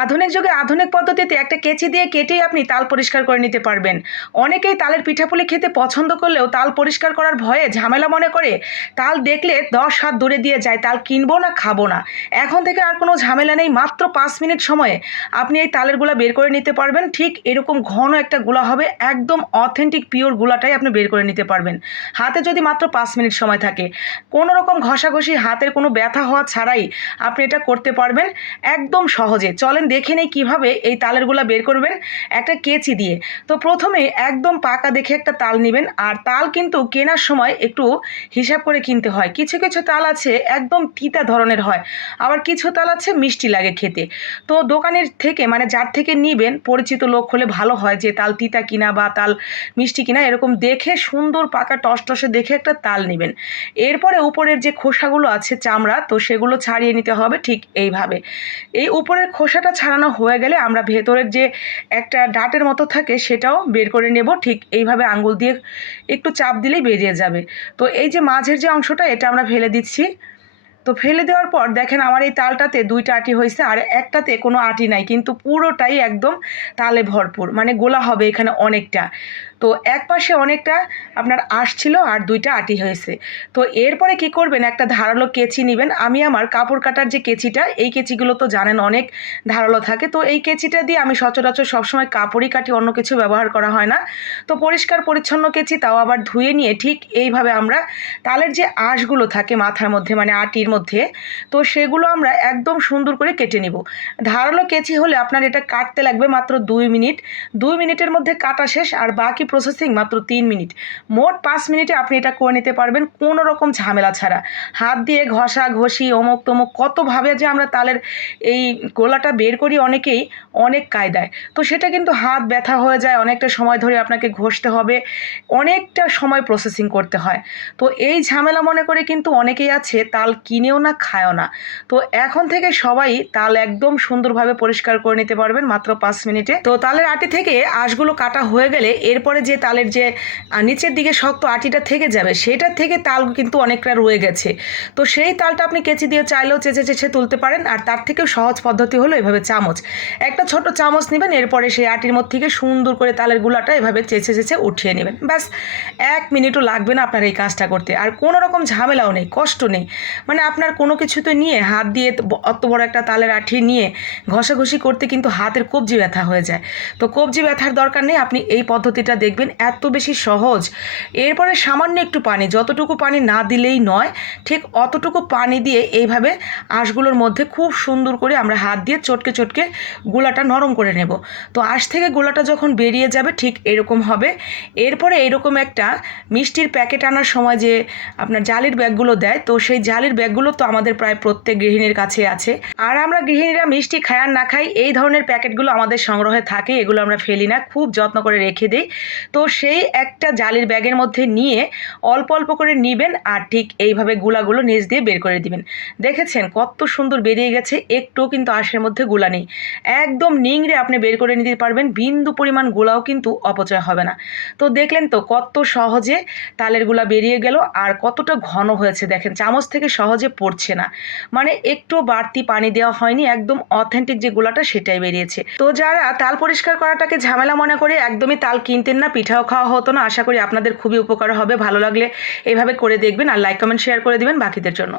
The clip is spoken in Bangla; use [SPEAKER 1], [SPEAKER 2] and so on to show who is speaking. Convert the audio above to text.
[SPEAKER 1] আধুনিক যুগে আধুনিক পদ্ধতিতে একটা কেচি দিয়ে কেটেই আপনি তাল পরিষ্কার করে নিতে পারবেন। অনেকেই তালের পিঠাপুলি খেতে পছন্দ করলেও তাল পরিষ্কার করার ভয়ে ঝামেলা মনে করে তাল দেখলে দশ হাত দূরে দিয়ে যায়, তাল কিনবো না, খাব না। এখন থেকে আর কোনো ঝামেলা নেই, মাত্র পাঁচ মিনিট সময়ে আপনি এই তালেরগুলা বের করে নিতে পারবেন। ঠিক এরকম ঘন একটা গুলা হবে, একদম অথেন্টিক পিওর গুলাটাই আপনি বের করে নিতে পারবেন। হাতে যদি মাত্র পাঁচ মিনিট সময় থাকে। কোনো রকম ঘষাঘষি, হাতের কোনো ব্যথা হওয়া ছাড়াই আপনি এটা করতে পারবেন, একদম সহজে। চলেন দেখে নেই কীভাবে এই তালেরগুলা বের করবেন একটা কেচি দিয়ে। তো প্রথমে একদম পাকা দেখে একটা তাল নেবেন, আর তাল কিন্তু কেনার সময় একটু হিসাব করে কিনতে হয়। কিছু কিছু তাল আছে একদম তিতা ধরনের হয়, আবার কিছু তাল আছে মিষ্টি লাগে খেতে। তো দোকানের থেকে মানে যার থেকে নিবেন, পরিচিত লোক হলে ভালো হয় যে তাল তিতা কিনা বা তাল মিষ্টি কিনা, এরকম দেখে সুন্দর পাকা টসটসে দেখে একটা তাল নেবেন। এরপরে উপরের যে খোসাগুলো আছে চামড়া, তো সেগুলো ছাড়িয়ে নিতে হবে ঠিক এইভাবে। এই উপরের খোসাটা ছাড়ানো হয়ে গেলে আমরা ভেতরের যে একটা ডাটের মতো থাকে সেটাও বের করে নেব। ঠিক এইভাবে আঙ্গুল দিয়ে একটু চাপ দিলেই বেরিয়ে যাবে। তো এই যে মাঝের যে অংশটা, এটা আমরা ফেলে দিচ্ছি। তো ফেলে দেওয়ার পর দেখেন আমার এই তালটাতে দুইটা আটি হয়েছে, আর একটাতে কোনো আটি নাই। কিন্তু পুরোটাই একদম তালে ভরপুর মানে গোলা হবে এখানে অনেকটা। তো এক পাশে অনেকটা আপনার আঁশ ছিল আর দুইটা আটি হয়েছে। তো এরপরে কি করবেন? একটা ধারালো কেচি নেবেন। আমি আমার কাপড় কাটার যে কেচিটা, এই কেচিগুলো তো জানেন অনেক ধারালো থাকে। তো এই কেচিটা দিয়ে আমি সচরাচর সবসময় কাপড়ই কাটি, অন্য কিছু ব্যবহার করা হয় না। তো পরিষ্কার পরিচ্ছন্ন কেচি তাও আবার ধুয়ে নিয়ে ঠিক এইভাবে আমরা তালের যে আঁশগুলো থাকে মাথার মধ্যে মানে আটির মধ্যে, তো সেগুলো আমরা একদম সুন্দর করে কেটে নিব। ধারালো কেচি হলে আপনার এটা কাটতে লাগবে মাত্র দুই মিনিট। দুই মিনিটের মধ্যে কাটা শেষ আর বাকি প্রসেসিং মাত্র তিন মিনিট। মোট পাঁচ মিনিটে আপনি এটা করে নিতে পারবেন কোনো রকম ঝামেলা ছাড়া। হাত দিয়ে ঘষা, ঘষি, অমুক তমুক কতভাবে যে আমরা তালের এই গোলাটা বের করি অনেকেই অনেক কায়দায়। তো সেটা কিন্তু হাত ব্যথা হয়ে যায়, অনেকটা সময় ধরে আপনাকে ঘষতে হবে, অনেকটা সময় প্রসেসিং করতে হয়। তো এই ঝামেলা মনে করে কিন্তু অনেকেই আছে, তাল কিনেও না, খায়ও না। তো এখন থেকে সবাই তাল একদম সুন্দরভাবে পরিষ্কার করে নিতে পারবেন মাত্র পাঁচ মিনিটে। তো তালের আটি থেকে আঁশগুলো কাটা হয়ে গেলে এরপরে যে তালের যে নিচের দিকে শক্ত আটিটা থেকে যাবে সেটার থেকে তাল কিন্তু অনেকটা রয়ে গেছে। তো সেই তালটা আপনি কেচি দিয়ে চাইলেও চেঁচে চেঁচে তুলতে পারেন আর তার থেকেও সহজ পদ্ধতি হলো এভাবে চামচ। একটা ছোট চামচ নেবেন এরপরে সেই আটির মধ্যে থেকে সুন্দর করে তালের গুলাটা এভাবে চেঁচে চেঁচে উঠিয়ে নেবেন। ব্যাস এক মিনিটও লাগবে না আপনার এই কাজটা করতে। আর কোনো রকম ঝামেলাও নেই কষ্ট নেই। মানে আপনার কোনো কিছুতে নিয়ে হাত দিয়ে অত বড় একটা তালের আঠি নিয়ে ঘষাঘষি করতে কিন্তু হাতের কবজি ব্যথা হয়ে যায়। তো কবজি ব্যথার দরকার নেই আপনি এই পদ্ধতিটা দেখবেন। এত বেশি সহজ। এরপরে সামান্য একটু পানি, যতটুকু পানি না দিলেই নয়, ঠিক অতটুকু পানি দিয়ে এইভাবে আঁশগুলোর মধ্যে খুব সুন্দর করে আমরা হাত দিয়ে চটকে চটকে গোলাটা নরম করে নেব। তো আঁশ থেকে গোলাটা যখন বেরিয়ে যাবে, ঠিক এরকম হবে। এরপরে এরকম একটা মিষ্টির প্যাকেট আনার সময় যে আপনার জালির ব্যাগগুলো দেয়, তো সেই জালির ব্যাগগুলো তো আমাদের প্রায় প্রত্যেক গৃহিণীর কাছে আছে। আর আমরা গৃহিণীরা মিষ্টি খায় আর না খাই এই ধরনের প্যাকেটগুলো আমাদের সংগ্রহে থাকে, এগুলো আমরা ফেলি না। খুব যত্ন করে রেখে দিই। তো সেই একটা জালির ব্যাগের মধ্যে নিয়ে অল্প অল্প করে নিবেন আর ঠিক এইভাবে গুলাগুলো নিচ দিয়ে বের করে দিবেন। দেখেছেন কত সুন্দর বেরিয়ে গেছে, একটুও কিন্তু আঁশের মধ্যে গুলা নেই। একদম নিংড়ে আপনি বের করে নিতে পারবেন, বিন্দু পরিমাণ গুলাও কিন্তু অপচয় হবে না। তো দেখলেন তো কত সহজে তালেরগুলা বেরিয়ে গেল আর কতটা ঘন হয়েছে দেখেন, চামচ থেকে সহজে পড়ছে না। মানে একটু বাড়তি পানি দেওয়া হয়নি, একদম অথেন্টিক যে গুলাটা সেটাই বেরিয়েছে। তো যারা তাল পরিষ্কার করাটাকে ঝামেলা মনে করে একদমই তাল কিনতেন না, পিঠাও খাওয়া হতো না। আশা করি আপনাদের খুবই উপকার হবে, ভালো লাগলে এভাবে করে দেখবেন আর লাইক কমেন্ট শেয়ার করে দিবেন বাকিদের জন্য।